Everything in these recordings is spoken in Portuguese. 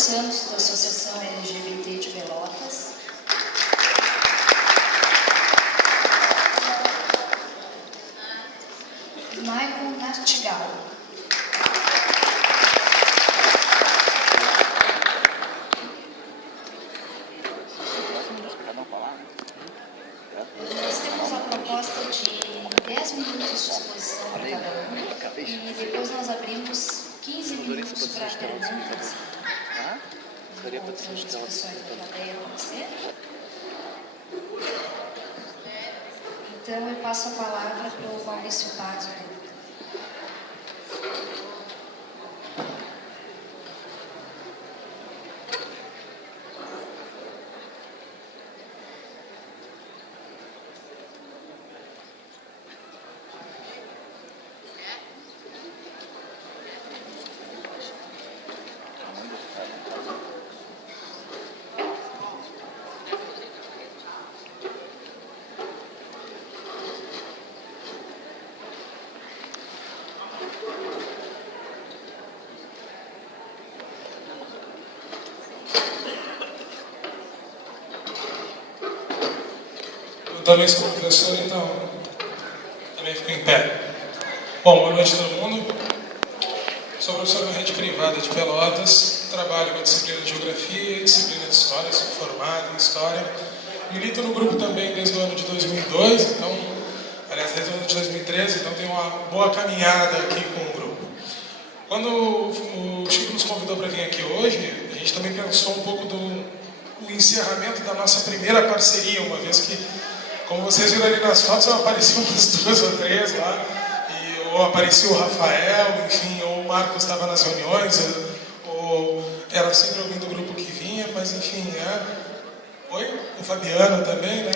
Santos, da Associação LGBT de Pelotas. Michael Nartigal. Nós temos a proposta de 10 minutos de exposição para cada um e depois nós abrimos 15 minutos para perguntas. Outras discussões da plateia com você. Então eu passo a palavra para o Maurício Paz. Também sou professor, então também fico em pé. Bom, boa noite a todo mundo. Sou professor na rede privada de Pelotas, trabalho com a disciplina de Geografia e disciplina de História, sou formado em História. Milito no grupo também desde o ano de 2002, então, aliás, desde o ano de 2013, então tenho uma boa caminhada aqui com o grupo. Quando o Chico nos convidou para vir aqui hoje, a gente também pensou um pouco do encerramento da nossa primeira parceria, uma vez que, como vocês viram ali nas fotos, apareciam umas 2 ou 3 lá, ou aparecia o Rafael, enfim, ou o Marcos estava nas reuniões, ou era sempre alguém do grupo que vinha, mas enfim, Oi? O Fabiano também, né?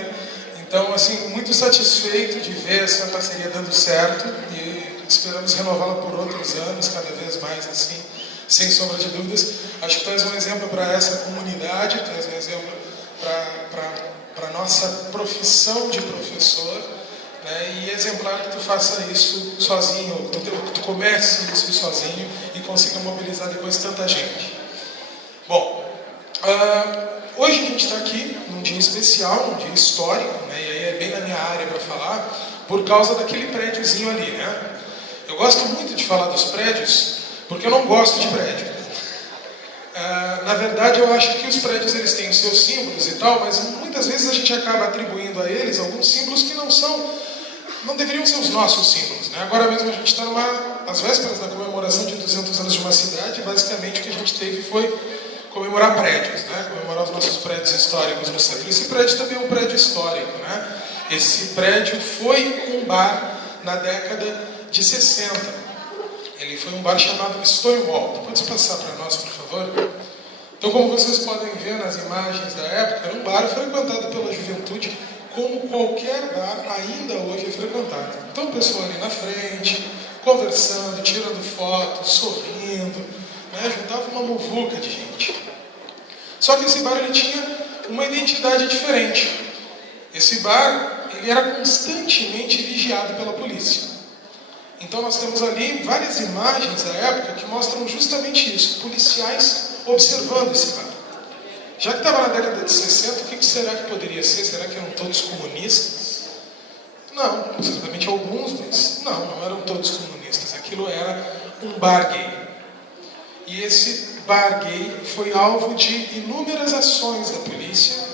Então, assim, muito satisfeito de ver essa parceria dando certo e esperamos renová-la por outros anos, cada vez mais, assim, sem sombra de dúvidas. Acho que tu és um exemplo para essa comunidade, tu és um exemplo para a nossa profissão de professor, né? E exemplar que tu faça isso sozinho, que tu comece isso sozinho e consiga mobilizar depois tanta gente. Bom, hoje a gente está aqui num dia especial, um dia histórico, né? E aí é bem na minha área para falar, por causa daquele prédiozinho ali, né? Eu gosto muito de falar dos prédios, porque eu não gosto de prédio. Na verdade, eu acho que os prédios eles têm os seus símbolos e tal, mas muitas vezes a gente acaba atribuindo a eles alguns símbolos que não deveriam ser os nossos símbolos, né? Agora mesmo a gente está às vésperas da comemoração de 200 anos de uma cidade, e basicamente o que a gente teve foi comemorar prédios, né? Comemorar os nossos prédios históricos no centro. Esse prédio também é um prédio histórico, né? Esse prédio foi um bar na década de 60. Ele foi um bar chamado Stonewall. Pode passar para nós, por favor? Então, como vocês podem ver nas imagens da época, era um bar frequentado pela juventude, como qualquer bar ainda hoje é frequentado. Então, o pessoal ali na frente, conversando, tirando fotos, sorrindo, né? Juntava uma muvuca de gente. Só que esse bar ele tinha uma identidade diferente. Esse bar ele era constantemente vigiado pela polícia. Então nós temos ali várias imagens da época que mostram justamente isso, policiais observando esse bar. Já que estava na década de 60, o que será que poderia ser? Será que eram todos comunistas? Não, certamente alguns, mas não eram todos comunistas. Aquilo era um bar gay. E esse bar gay foi alvo de inúmeras ações da polícia,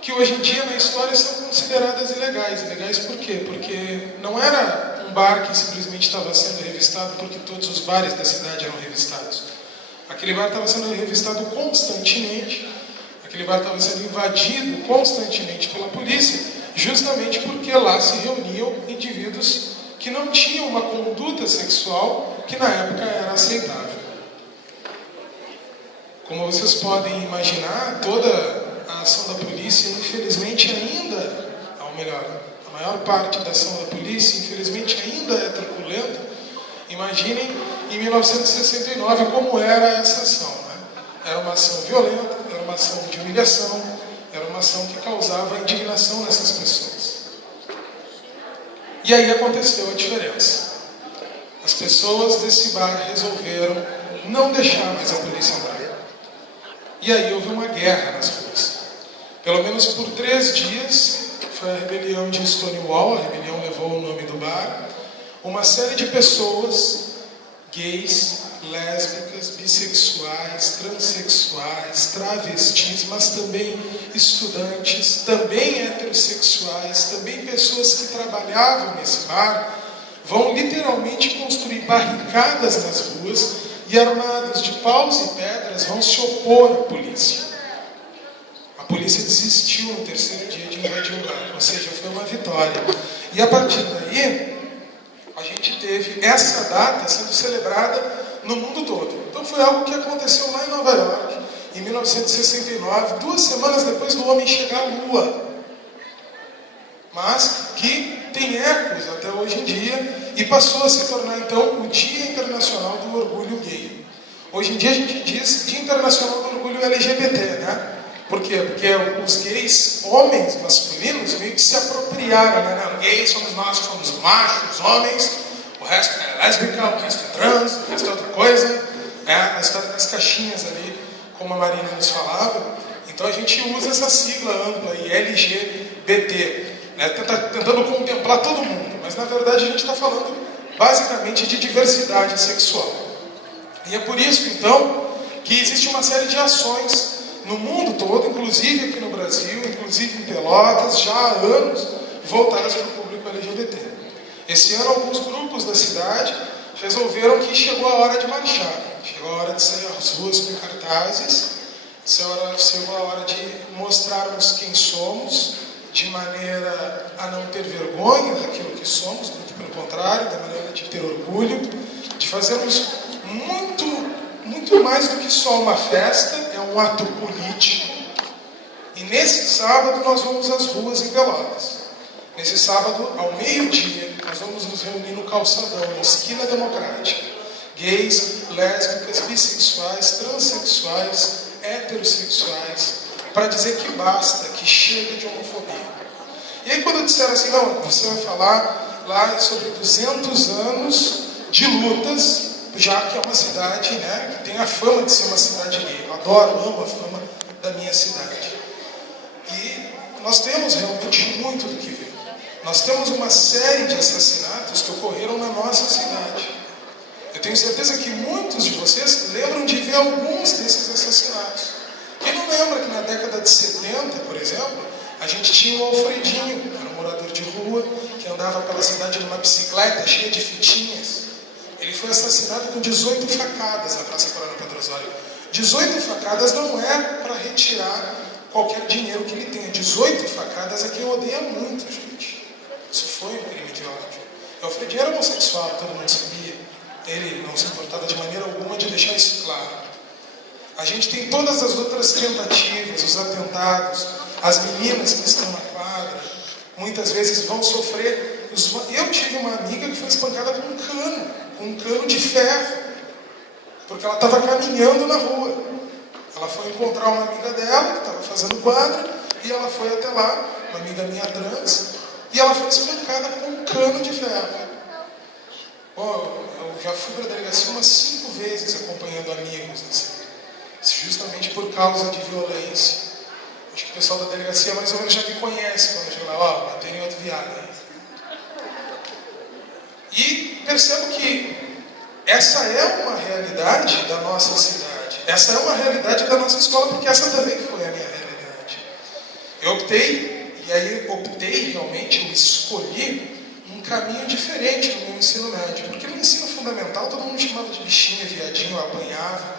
que hoje em dia na história são consideradas ilegais. Ilegais por quê? Porque não era um bar que simplesmente estava sendo revistado porque todos os bares da cidade eram revistados. Aquele bar estava sendo revistado constantemente, aquele bar estava sendo invadido constantemente pela polícia, justamente porque lá se reuniam indivíduos que não tinham uma conduta sexual que na época era aceitável. Como vocês podem imaginar, toda a ação da polícia, infelizmente ainda, ou melhor, a maior parte da ação da polícia, infelizmente ainda é truculenta. Imaginem em 1969 como era essa ação, né? Era uma ação violenta, era uma ação de humilhação, era uma ação que causava indignação nessas pessoas. E aí aconteceu a diferença. As pessoas desse bar resolveram não deixar mais a polícia entrar. E aí houve uma guerra nas ruas. Pelo menos por 3 dias, foi a rebelião de Stonewall, a rebelião levou o nome do bar. Uma série de pessoas, gays, lésbicas, bissexuais, transexuais, travestis, mas também estudantes, também heterossexuais, também pessoas que trabalhavam nesse bar, vão literalmente construir barricadas nas ruas e, armados de paus e pedras, vão se opor à polícia. A polícia desistiu no 3º dia de invadir o bar, ou seja, foi uma vitória. E a partir daí, a gente teve essa data sendo celebrada no mundo todo. Então foi algo que aconteceu lá em Nova York, em 1969, 2 semanas depois do homem chegar à Lua. Mas que tem ecos até hoje em dia e passou a se tornar então o Dia Internacional do Orgulho Gay. Hoje em dia a gente diz Dia Internacional do Orgulho LGBT, né? Por quê? Porque os gays, homens masculinos, meio que se apropriaram, né? Não, gays somos nós que somos machos, homens, o resto é lésbica, o resto é trans, o resto é outra coisa, né? A história das caixinhas ali, como a Marina nos falava. Então a gente usa essa sigla ampla aí, LGBT, né? Tentando contemplar todo mundo, mas na verdade a gente está falando basicamente de diversidade sexual. E é por isso então que existe uma série de ações no mundo todo, inclusive aqui no Brasil, inclusive em Pelotas, já há anos, voltadas para o público LGBT. Esse ano, alguns grupos da cidade resolveram que chegou a hora de marchar, chegou a hora de sair às ruas com cartazes, chegou a hora de mostrarmos quem somos, de maneira a não ter vergonha daquilo que somos, muito pelo contrário, da maneira de ter orgulho, de fazermos muito mais do que só uma festa, é um ato político. E nesse sábado nós vamos às ruas em Pelotas. Nesse sábado, ao meio-dia, nós vamos nos reunir no calçadão, na esquina democrática. Gays, lésbicas, bissexuais, transexuais, heterossexuais, para dizer que basta, que chega de homofobia. E aí quando disseram assim, não, você vai falar lá sobre 200 anos de lutas, já que é uma cidade, né, que tem a fama de ser uma cidade gay. Eu adoro, amo a fama da minha cidade. E nós temos realmente muito do que ver. Nós temos uma série de assassinatos que ocorreram na nossa cidade. Eu tenho certeza que muitos de vocês lembram de ver alguns desses assassinatos. Quem não lembra que na década de 70, por exemplo, a gente tinha o Alfredinho, que era um morador de rua, que andava pela cidade numa bicicleta cheia de fitinhas. Ele foi assassinado com 18 facadas na Praça Coronel Pedro Osório. 18 facadas não é para retirar qualquer dinheiro que ele tenha. 18 facadas é quem odeia muito, gente. Isso foi um crime de ódio. O Alfredinho era homossexual, todo mundo sabia. Ele não se importava de maneira alguma de deixar isso claro. A gente tem todas as outras tentativas, os atentados, as meninas que estão na quadra, muitas vezes vão sofrer. Eu tive uma amiga que foi espancada com um cano de ferro, porque ela estava caminhando na rua. Ela foi encontrar uma amiga dela, que estava fazendo quadra, e ela foi até lá, uma amiga minha trans, e ela foi espancada com um cano de ferro. Eu já fui para a delegacia umas 5 vezes acompanhando amigos, assim, justamente por causa de violência. Acho que o pessoal da delegacia mais ou menos já me conhece quando eu chego lá, bateu em outro viado aí. E percebo que essa é uma realidade da nossa cidade. Essa é uma realidade da nossa escola, porque essa também foi a minha realidade. Eu optei realmente, eu escolhi um caminho diferente no meu ensino médio. Porque no ensino fundamental todo mundo me chamava de bichinha, viadinho, eu apanhava.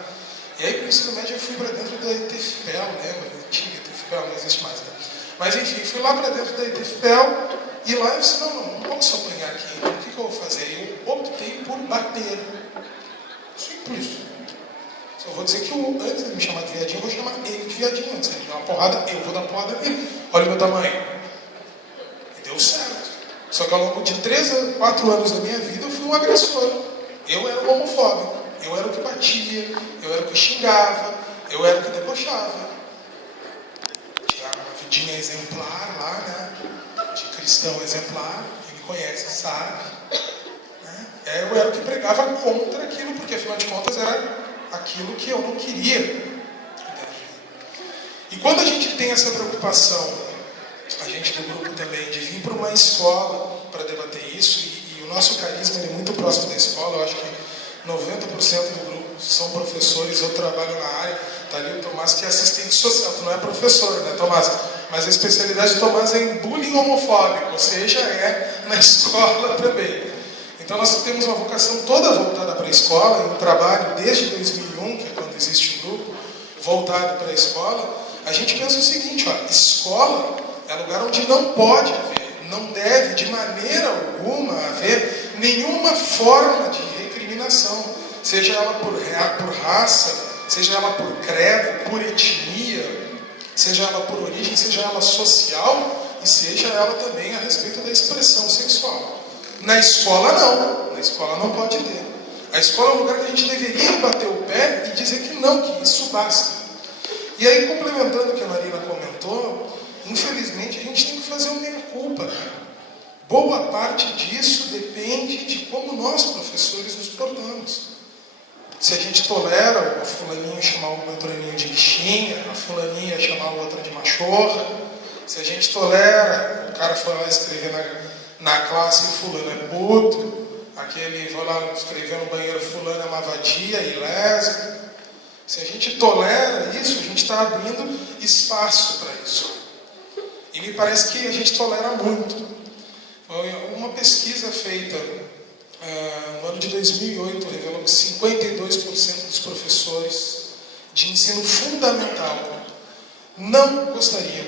E aí, para o ensino médio, eu fui para dentro da ETFPEL, lembra? Antiga ETFPEL, não existe mais, né? Mas enfim, fui lá para dentro da ETFPEL e lá eu disse, não posso apanhar aqui, então o que eu vou fazer? Eu optei por bater. Simples. Se eu vou dizer que antes de me chamar de viadinho, eu vou chamar ele de viadinho. Antes de ele me dar uma porrada, eu vou dar porrada nele. Olha o meu tamanho. E deu certo. Só que ao longo de 3 a 4 anos da minha vida, eu fui um agressor. Eu era o homofóbico. Eu era o que batia, eu era o que xingava, eu era o que debochava. Tinha uma vidinha exemplar lá, né? De cristão exemplar, quem me conhece sabe. Né? Eu era o que pregava contra aquilo, porque afinal de contas era aquilo que eu não queria. quando a gente tem essa preocupação, a gente do grupo também, de vir para uma escola para debater isso, e o nosso carisma é muito próximo da escola, eu acho que 90% do grupo são professores, eu trabalho na área, está ali o Tomás que é assistente social, tu não é professor, né, Tomás? Mas a especialidade do Tomás é em bullying homofóbico, ou seja, é na escola também. Então nós temos uma vocação toda voltada para a escola, um trabalho desde 2001, que é quando existe o grupo, voltado para a escola. A gente pensa o seguinte, ó, escola é lugar onde não pode haver, não deve de maneira alguma haver nenhuma forma de recriminação, seja ela por raça, seja ela por credo, por etnia, seja ela por origem, seja ela social e seja ela também a respeito da expressão sexual. Na escola não, na escola não pode ter. A escola é um lugar que a gente deveria bater o pé e dizer que não, que isso basta. E aí, complementando o que a Marina comentou, infelizmente a gente tem que fazer uma meia-culpa. Boa parte disso depende de como nós, professores, nos portamos. Se a gente tolera o fulaninho chamar o fulaninho de bichinha, a fulaninha chamar a outra de machorra, se a gente tolera, o cara foi lá escrever na classe fulano é puto, aquele foi lá escrever no banheiro fulano é uma vadia e lésbica. Se a gente tolera isso, a gente está abrindo espaço para isso. E me parece que a gente tolera muito. Uma pesquisa feita no ano de 2008 revelou que 52% dos professores de ensino fundamental não gostariam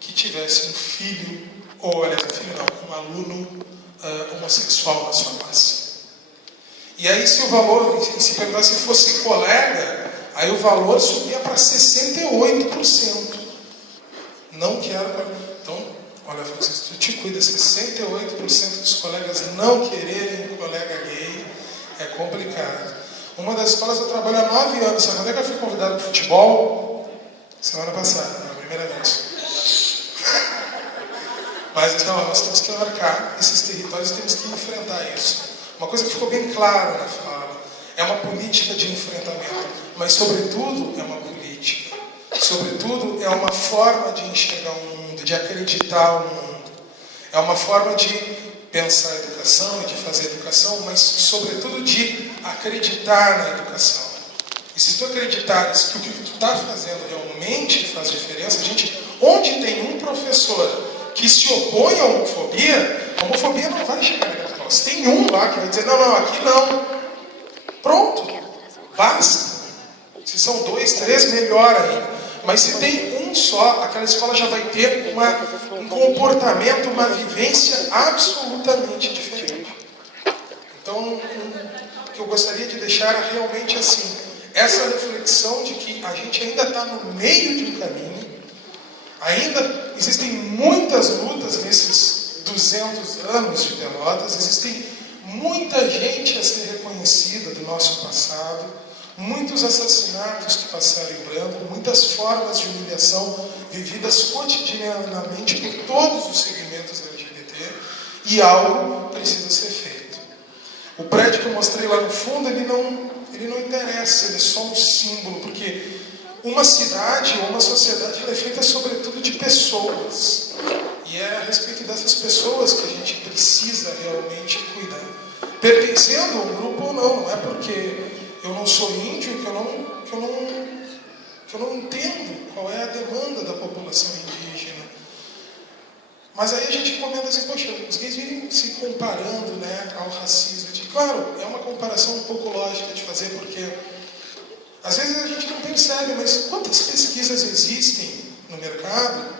que tivesse um filho, ou aliás, um filho não, um aluno homossexual na sua classe. E aí se o valor, se perguntar se fosse colega, aí o valor subia para 68%. Não quero. Então, olha, tu te cuida, 68% dos colegas não quererem um colega gay é complicado. Uma das escolas eu trabalho há 9 anos. Sabe quando é que eu fui convidado para o futebol? Semana passada, na primeira vez. Mas não, nós temos que marcar esses territórios, temos que enfrentar isso. Uma coisa que ficou bem clara na fala, é uma política de enfrentamento, mas sobretudo é uma política. Sobretudo é uma forma de enxergar o mundo, de acreditar o mundo. É uma forma de pensar a educação e de fazer educação, mas sobretudo de acreditar na educação. E se tu acreditares que o que tu está fazendo realmente faz diferença, onde tem um professor que se opõe à homofobia, a homofobia não vai chegar naquela escola. Se tem um lá que vai dizer, não, aqui não. Pronto, basta. Se são 2, 3, melhor ainda. Mas se tem um só, aquela escola já vai ter um comportamento, uma vivência absolutamente diferente. Então, o que eu gostaria de deixar é realmente assim, essa reflexão de que a gente ainda está no meio de um caminho, ainda existem muitas lutas nesses 200 anos de Pelotas, existem muita gente a ser reconhecida do nosso passado, muitos assassinatos que passaram em branco, muitas formas de humilhação vividas cotidianamente por todos os segmentos LGBT, e algo precisa ser feito. O prédio que eu mostrei lá no fundo, ele não interessa, ele é só um símbolo, porque uma cidade ou uma sociedade ela é feita sobretudo de pessoas. E é a respeito dessas pessoas que a gente precisa realmente cuidar. Pertencendo a um grupo ou não, não é porque eu não sou índio que eu não entendo qual é a demanda da população indígena. Mas aí a gente comenta assim, poxa, os gays vivem se comparando, né, ao racismo. Claro, é uma comparação um pouco lógica de fazer, porque às vezes a gente não percebe, mas quantas pesquisas existem no mercado,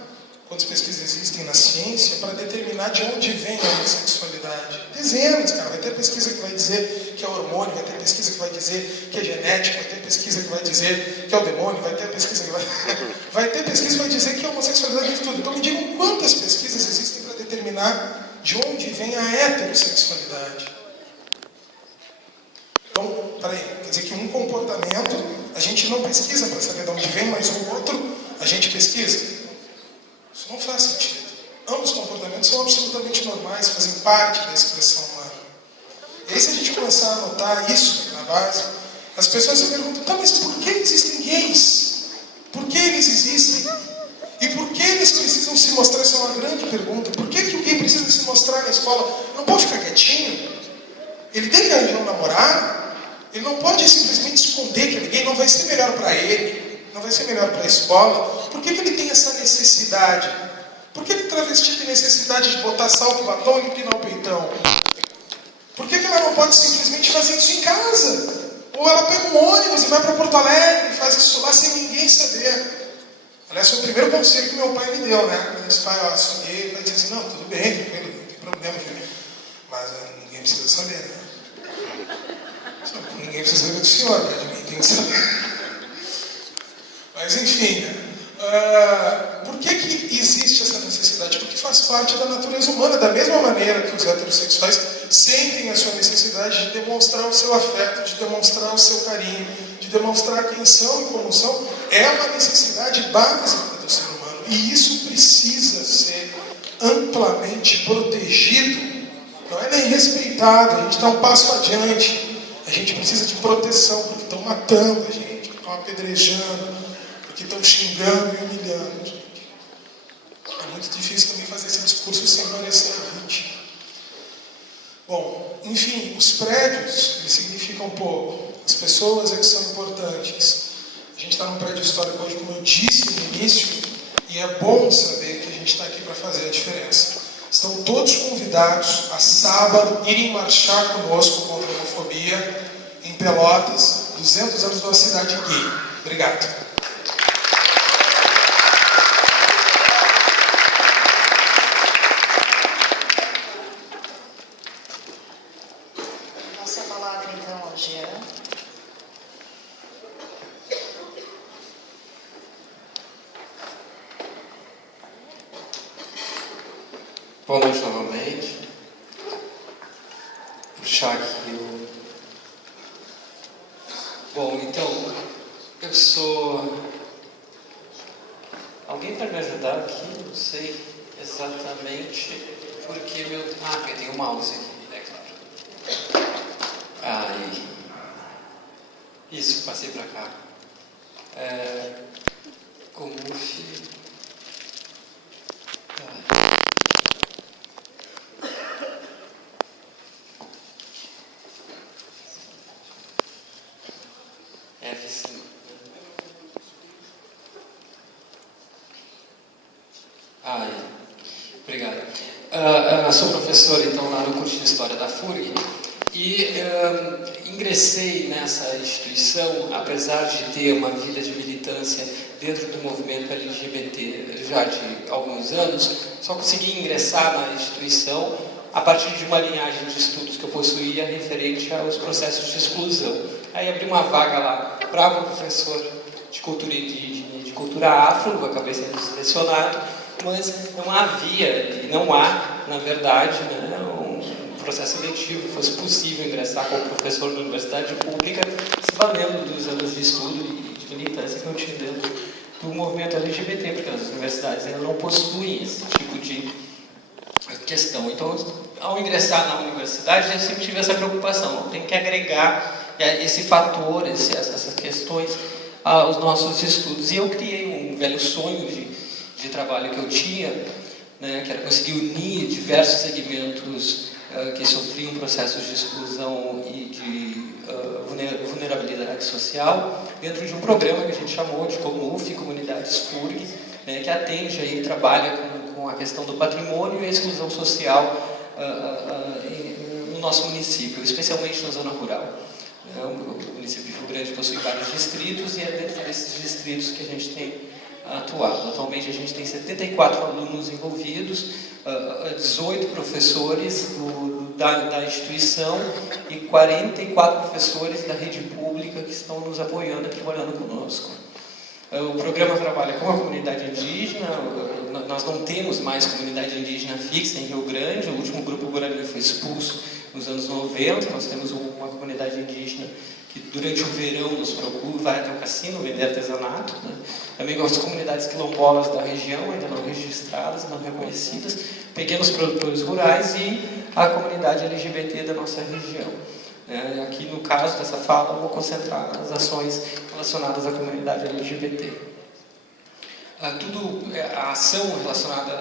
quantas pesquisas existem na ciência para determinar de onde vem a homossexualidade? Dezenas, cara. Vai ter pesquisa que vai dizer que é hormônio, vai ter pesquisa que vai dizer que é genético, vai ter pesquisa que vai dizer que é o demônio, vai ter pesquisa que vai ter pesquisa que vai dizer que é homossexualidade de tudo. Então me digam quantas pesquisas existem para determinar de onde vem a heterossexualidade. Então, peraí, quer dizer que um comportamento a gente não pesquisa para saber de onde vem, mas o outro a gente pesquisa. Isso não faz sentido. Ambos comportamentos são absolutamente normais, fazem parte da expressão humana. E aí se a gente começar a notar isso na base, as pessoas se perguntam, tá, mas por que existem gays? Por que eles existem? gays precisam se mostrar? Essa é uma grande pergunta. Por que o gay precisa se mostrar na escola? Não pode ficar quietinho? Ele tem que arranjar um namorado? Ele não pode simplesmente esconder que ele é gay, não vai ser melhor para ele, não vai ser melhor para a escola. Por que ele tem essa necessidade? Por que ele travesti tem necessidade de botar salto, batom e empinar o peitão? Por que ela não pode simplesmente fazer isso em casa? Ou ela pega um ônibus e vai para Porto Alegre e faz isso lá sem ninguém saber? Aliás, foi o primeiro conselho que meu pai me deu, né? Ele disse, pai, ó, sou gay. Ele disse assim, não, tudo bem, não tem problema, filho. Mas ninguém precisa saber, né? Ninguém precisa saber do senhor, mas ninguém tem que saber. Mas enfim, né? Por que existe essa necessidade? Porque faz parte da natureza humana, da mesma maneira que os heterossexuais sentem a sua necessidade de demonstrar o seu afeto, de demonstrar o seu carinho, de demonstrar quem são e como são. É uma necessidade básica do ser humano. E isso precisa ser amplamente protegido. Não é nem respeitado. A gente dá um passo adiante. A gente precisa de proteção, porque estão matando a gente, estão apedrejando, porque estão xingando e humilhando. É muito difícil também fazer esse discurso sem parecer a vítima. Bom, enfim, os prédios, eles significam pouco. As pessoas é que são importantes. A gente está num prédio histórico hoje, como eu disse no início, e é bom saber que a gente está aqui para fazer a diferença. Estão todos convidados a sábado irem marchar conosco contra a homofobia em Pelotas, 200 anos de uma cidade gay. Obrigado. Passa a palavra então ao Jean. Boa noite novamente. Puxar aqui o... Bom, então, eu sou... Alguém pode me ajudar aqui? Não sei exatamente porque meu... eu tenho um mouse aqui, é claro. Aí. Isso, passei pra cá. Como se... F5. Obrigado. Sou professor, então, lá no curso de História da FURG e ingressei nessa instituição, apesar de ter uma vida de militância dentro do movimento LGBT já de alguns anos, só consegui ingressar na instituição a partir de uma linhagem de estudos que eu possuía referente aos processos de exclusão. Aí abri uma vaga lá para professor de cultura indígena e de cultura afro, eu acabei sendo selecionado, mas não havia, e não há, na verdade, né, um processo seletivo que fosse possível ingressar como professor na universidade pública, se valendo dos anos de estudo e de militância que eu tinha dentro do movimento LGBT, porque as universidades ainda não possuem esse tipo de questão. Então, ao ingressar na universidade, eu sempre tive essa preocupação, eu tenho que agregar esse fator, essas questões aos nossos estudos. E eu criei um velho sonho de trabalho que eu tinha, né, que era conseguir unir diversos segmentos que sofriam processos de exclusão e de vulnerabilidade social, dentro de um programa que a gente chamou de COMUF, Comunidades FURG, né, que atende e trabalha com a questão do patrimônio e a exclusão social no nosso município, especialmente na zona rural. O município de Rio Grande possui vários distritos e é dentro desses distritos que a gente tem atuado. Atualmente a gente tem 74 alunos envolvidos, 18 professores da instituição e 44 professores da rede pública que estão nos apoiando e trabalhando conosco. O programa trabalha com a comunidade indígena, nós não temos mais comunidade indígena fixa em Rio Grande, o último grupo Guarani foi expulso nos anos 90, nós temos uma comunidade indígena que durante o verão nos procura, vai até o cassino vender artesanato, né? Também as comunidades quilombolas da região, ainda não registradas, não reconhecidas, pequenos produtores rurais e a comunidade LGBT da nossa região. Aqui, no caso dessa fala, eu vou concentrar nas ações relacionadas à comunidade LGBT. A ação relacionada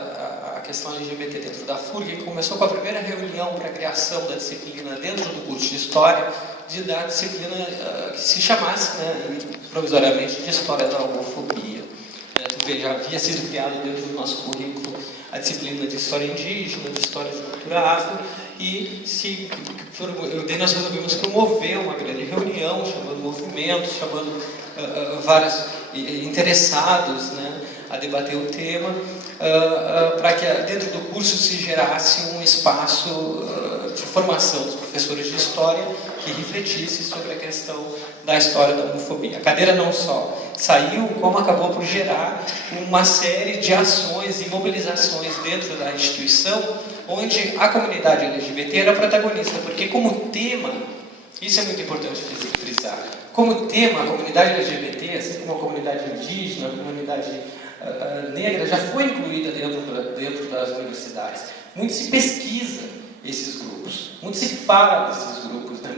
à questão LGBT dentro da FURG começou com a primeira reunião para a criação da disciplina dentro do curso de História, da disciplina que se chamasse, né, provisoriamente, de História da Homofobia. Já havia sido criado dentro do nosso currículo a disciplina de História Indígena, de História de Cultura Afro, e daí nós resolvemos promover uma grande reunião, chamando movimentos, chamando vários interessados, né, a debater o tema, para que dentro do curso se gerasse um espaço de formação dos professores de História que refletisse sobre a questão da história da homofobia. A cadeira não só saiu, como acabou por gerar uma série de ações e mobilizações dentro da instituição, onde a comunidade LGBT era protagonista, porque como tema, isso é muito importante frisar, como tema, a comunidade LGBT, assim como a comunidade indígena, a comunidade negra, já foi incluída dentro das universidades. Muito se pesquisa esses grupos, muito se fala desses grupos, né?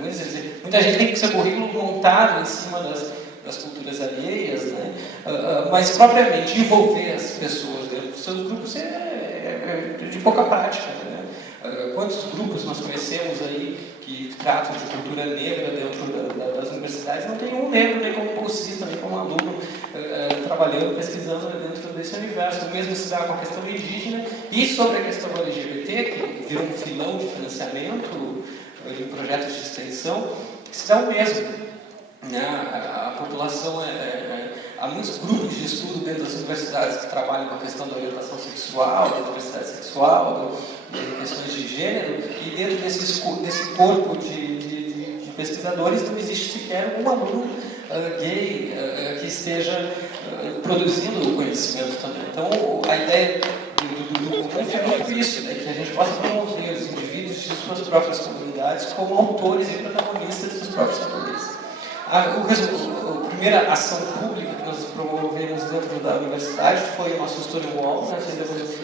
Muita gente tem que seu currículo montado em cima das culturas alheias, né? Mas propriamente envolver as pessoas dentro dos seus grupos é de pouca prática, né? Quantos grupos nós conhecemos aí que tratam de cultura negra dentro das universidades? Não tem um negro, nem como bolsista, nem como aluno trabalhando, pesquisando dentro desse universo. O mesmo se dá com a questão indígena e sobre a questão LGBT, que virou um filão de financiamento de projetos de extensão, se dá o mesmo. A população há muitos grupos de estudo dentro das universidades que trabalham com a questão da orientação sexual, da diversidade sexual, de questões de gênero, e dentro desse corpo de pesquisadores não existe sequer um aluno gay que esteja produzindo o conhecimento também. Então, a ideia do CUNF é muito isso, né? Que a gente possa promover os indivíduos de suas próprias comunidades como autores e protagonistas dos próprios saberes. A primeira ação pública que nós promovemos dentro da universidade foi o nosso Stonewall. Nós fizemos,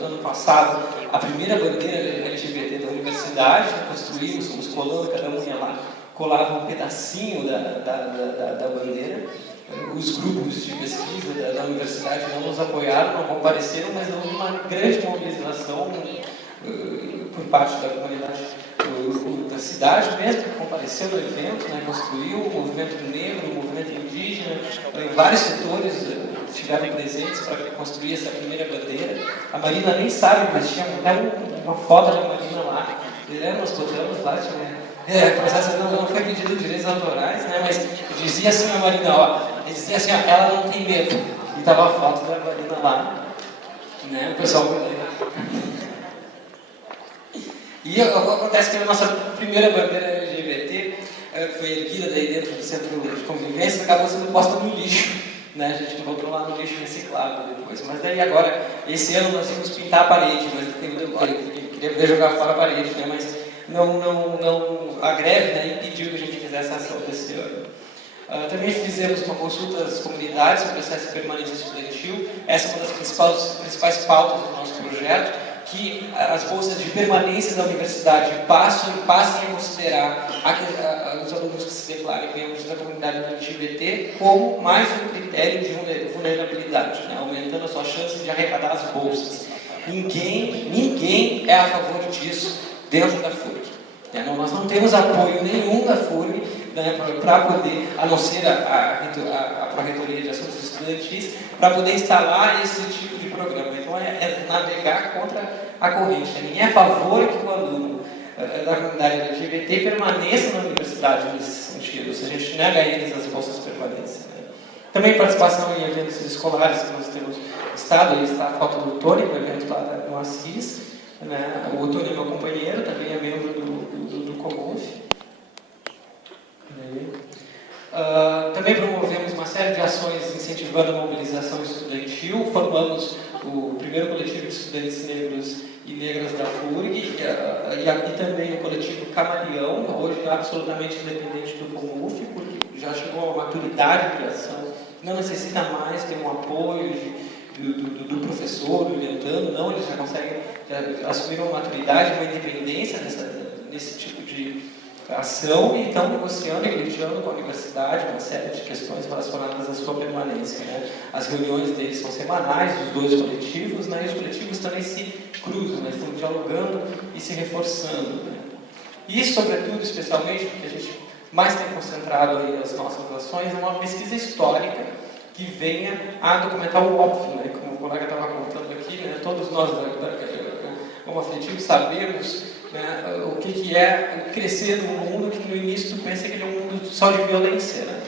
ano passado, a primeira bandeira LGBT da universidade, construímos, fomos colando, cada um ia lá, colava um pedacinho da bandeira. Os grupos de pesquisa da universidade não nos apoiaram, não compareceram, mas houve uma grande mobilização por parte da comunidade da cidade mesmo, que compareceu no evento, né, construiu o movimento negro, o movimento indígena, vários setores estiveram presentes para construir essa primeira bandeira. A Marina nem sabe, mas tinha até uma foto da Marina lá. Nós botamos lá, o processo não foi pedido de direitos autorais, né, mas dizia assim a Marina, dizia assim, ela não tem medo. E estava a foto da Marina lá, né, o pessoal... E acontece que a nossa primeira bandeira LGBT foi erguida daí dentro do centro de convivência e acabou sendo posta no lixo, né? A gente encontrou lá no lixo reciclável depois. Mas daí agora, esse ano nós íamos pintar a parede, mas eu queria ver jogar fora a parede, né? Mas a greve, né, impediu que a gente fizesse essa ação desse ano. Também fizemos uma consulta às comunidades sobre o processo permanente estudantil. Essa é uma das principais pautas do nosso projeto, que as bolsas de permanência da universidade passem a considerar os alunos que se declarem membros da comunidade LGBT como mais um critério de vulnerabilidade, né? Aumentando a sua chance de arrecadar as bolsas. Ninguém é a favor disso dentro da FURG. Nós não temos apoio nenhum da FURG, né, para poder, a não ser a Pró-Reitoria de Assuntos Estudantis, para poder instalar esse tipo de programa. Então é navegar contra a corrente. Ninguém é a favor que o aluno da comunidade LGBT permaneça na universidade nesse sentido. Se a gente nega a eles as bolsas de permanência. Né? Também participação em eventos escolares que nós temos estado. Aí está a foto do Tony, no evento lá no Assis. Né? O Tony é meu companheiro, também é membro do COMUNF. Também promovemos uma série de ações incentivando a mobilização estudantil. Formamos o primeiro coletivo de estudantes negros e negras da FURG e também o coletivo Camaleão, hoje absolutamente independente do COMUF, porque já chegou a uma maturidade de ação, não necessita mais ter um apoio do professor orientando, não, eles já conseguem assumir uma maturidade, uma independência nesse tipo de ação e estão negociando e litigando com a universidade uma série de questões relacionadas à sua permanência, né? As reuniões deles são semanais, dos dois coletivos, né? E os coletivos também se cruzam, né? Estão dialogando e se reforçando, né? E, sobretudo, especialmente, porque a gente mais tem concentrado aí as nossas ações, é uma pesquisa histórica que venha a documentar o óbvio, né? Como o colega estava contando aqui, né? Todos nós homoafetivos sabemos, né, o que é crescer num mundo que no início tu pensa que ele é um mundo só de violência, né?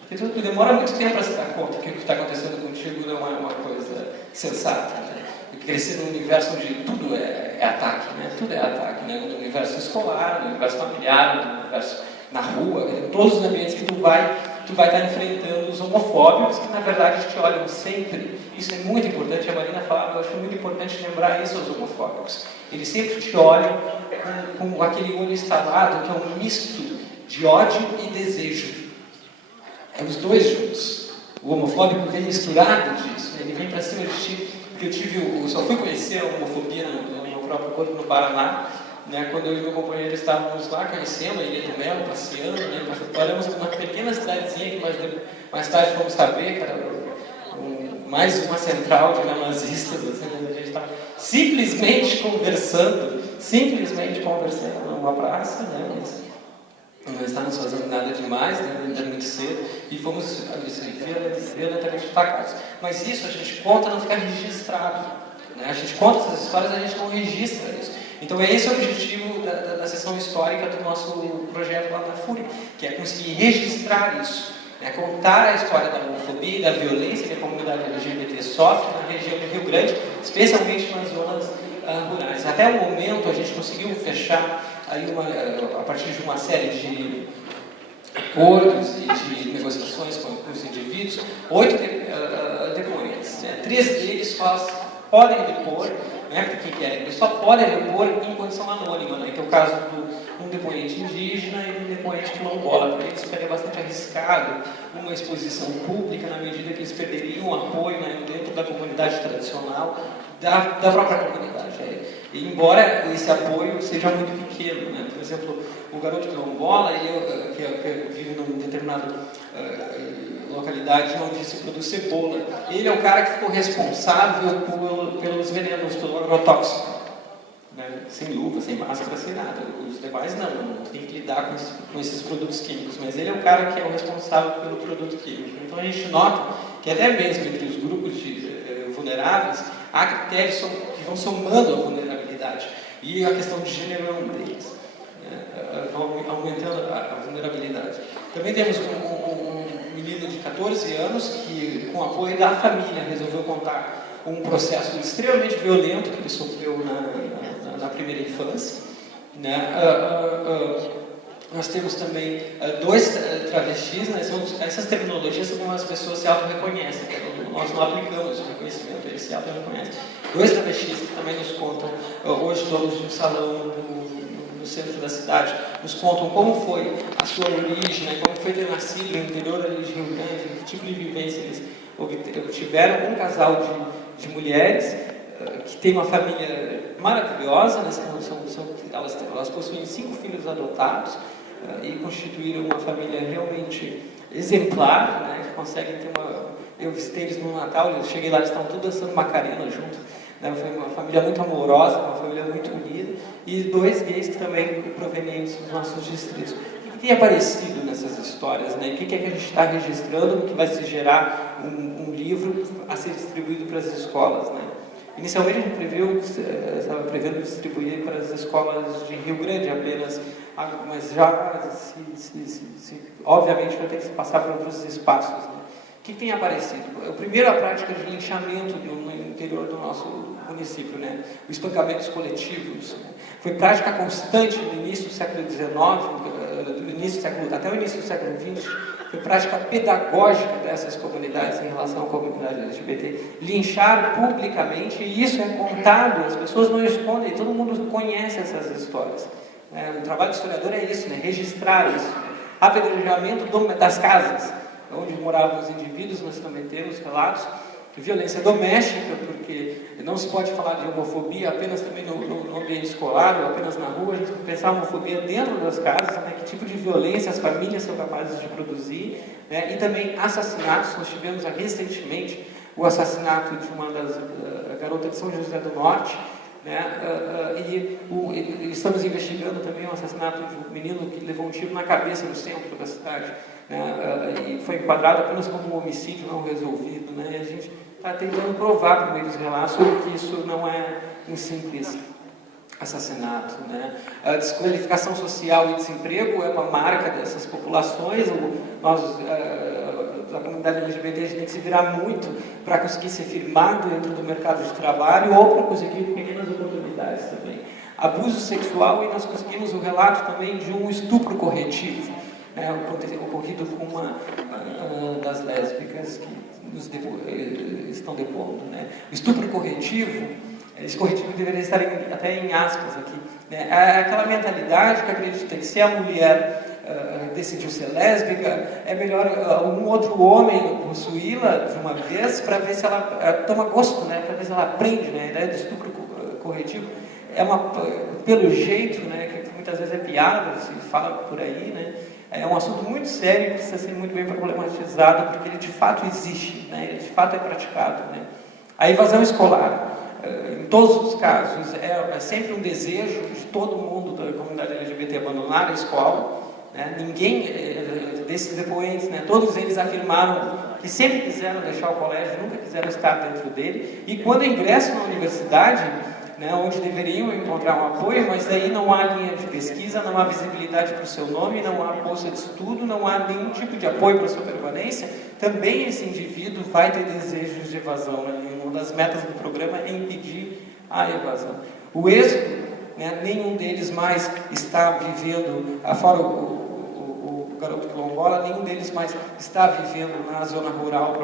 Porque tu demora muito tempo para se dar conta que o que está acontecendo contigo não é uma coisa sensata, né? Crescer num universo onde tudo é ataque, né? Tudo é ataque, né? No universo escolar, no universo familiar, no universo na rua, em todos os ambientes que tu vai estar enfrentando os homofóbicos que na verdade te olham sempre. Isso é muito importante, a Marina falava, eu acho muito importante lembrar isso aos homofóbicos. Eles sempre te olham com aquele olho instalado que é um misto de ódio e desejo. É os dois juntos. O homofóbico vem misturado disso, ele vem para cima de ti, porque eu só fui conhecer a homofobia no meu próprio corpo no Paraná, né, quando eu e meu companheiro estávamos lá conhecendo a Ilha do Mel, passeando, né, paramos numa pequena cidadezinha que mais tarde fomos saber, cara, mais uma central de neonazistas, assim, a gente estava simplesmente conversando numa praça, né, não estávamos fazendo nada demais, né, ainda muito cedo, e fomos violentamente atacados. Mas isso a gente conta, não fica registrado, né? A gente conta essas histórias, a gente não registra isso. Então é esse o objetivo da sessão histórica do nosso projeto lá na FURIA, que é conseguir registrar isso, né? Contar a história da homofobia e da violência que a comunidade LGBT sofre na região do Rio Grande, especialmente nas zonas rurais. Até o momento a gente conseguiu fechar aí a partir de uma série de acordos e de negociações com os indivíduos, 8 depoentes, né? 3 deles só podem depor, né, porque eles só podem depor em condição anônima, né, que é o caso de um depoente indígena e um depoente quilombola. Para eles ficaria bastante arriscado uma exposição pública, na medida que eles perderiam apoio, né, dentro da comunidade tradicional, da própria comunidade. E embora esse apoio seja muito pequeno, né, por exemplo, o garoto quilombola, que vive num determinado localidade onde se produz cebola, ele é o cara que ficou responsável pelos venenos, pelo agrotóxico, né? Sem luva, sem máscara, sem nada. Os demais não tem que lidar com esses produtos químicos, mas ele é o cara que é o responsável pelo produto químico. Então a gente nota que até mesmo entre os grupos vulneráveis há critérios que vão somando a vulnerabilidade, e a questão de gênero é um deles, né? Vão aumentando a vulnerabilidade. Também temos um menino de 14 anos que, com o apoio da família, resolveu contar um processo extremamente violento que ele sofreu na primeira infância, né? Nós temos também 2 travestis, né? Essas terminologias são como as pessoas se auto-reconhecem, nós não aplicamos o reconhecimento, eles se auto-reconhecem. 2 travestis que também nos contam, hoje todos no salão no centro da cidade, nos contam como foi a sua origem, né? Como foi ter nascido no interior ali de Rio Grande, que tipo de vivência eles obtiveram. Um casal de mulheres que tem uma família maravilhosa, né? Elas possuem 5 filhos adotados e constituíram uma família realmente exemplar, né? Que conseguem ter eu visitei eles no Natal, eu cheguei lá, eles estavam todos dançando Macarena junto, né? Foi uma família muito amorosa, uma família muito unida, e 2 gays que também provenientes dos nossos distritos. O que tem aparecido nessas histórias, né? O que é que a gente está registrando, que vai se gerar um livro a ser distribuído para as escolas, né? Inicialmente a gente estava prevendo distribuir para as escolas de Rio Grande apenas, mas já, obviamente, vai ter que se passar para outros espaços, né? O que tem aparecido? Primeiro, a prática de linchamento no interior do nosso município, né? Os espancamentos coletivos, né? Foi prática constante no início do século XIX, até o início do século XX. Foi prática pedagógica dessas comunidades em relação à comunidade LGBT. Linchar publicamente, e isso é contado, as pessoas não escondem, todo mundo conhece essas histórias. O trabalho do historiador é isso, né? Registrar isso. Apedrejamento das casas onde moravam os indivíduos, nós também temos relatos, Violência doméstica, porque não se pode falar de homofobia apenas também no ambiente escolar ou apenas na rua, a gente tem que pensar a homofobia dentro das casas, né? Que tipo de violência as famílias são capazes de produzir, né? E também assassinatos. Nós tivemos recentemente o assassinato de uma das garotas de São José do Norte, né? E estamos investigando também o assassinato de um menino que levou um tiro na cabeça no centro da cidade, né? E foi enquadrado apenas como um homicídio não resolvido, né? E a gente está tentando provar por meio dos relatos que isso não é um simples assassinato, né? A desqualificação social e desemprego é uma marca dessas populações. Nós, da comunidade LGBT, a gente tem que se virar muito para conseguir se firmar dentro do mercado de trabalho ou para conseguir pequenas oportunidades também. Abuso sexual, e nós conseguimos o relato também de um estupro corretivo, né, ocorrido com uma das lésbicas que nos estão depondo, né? O estupro corretivo, esse corretivo deveria estar até em aspas aqui, né? É aquela mentalidade que acredita que se a mulher decidiu ser lésbica, é melhor um outro homem possuí-la de uma vez para ver se ela toma gosto, né? Para ver se ela aprende, né? A ideia do estupro corretivo é pelo jeito, né? Que muitas vezes é piada, se fala por aí, né? É um assunto muito sério, que precisa ser muito bem problematizado, porque ele de fato existe, né? Ele de fato é praticado, né? A evasão escolar, em todos os casos, é sempre um desejo de todo mundo da comunidade LGBT abandonar a escola, né? Ninguém desses depoentes, né? Todos eles afirmaram que sempre quiseram deixar o colégio, nunca quiseram estar dentro dele, e quando ingressam na universidade, né, onde deveriam encontrar um apoio, mas daí não há linha de pesquisa, não há visibilidade para o seu nome, não há bolsa de estudo, não há nenhum tipo de apoio para a sua permanência, também esse indivíduo vai ter desejos de evasão, né? Uma das metas do programa é impedir a evasão. O êxodo, né, nenhum deles mais está vivendo, fora o garoto quilombola, nenhum deles mais está vivendo na zona rural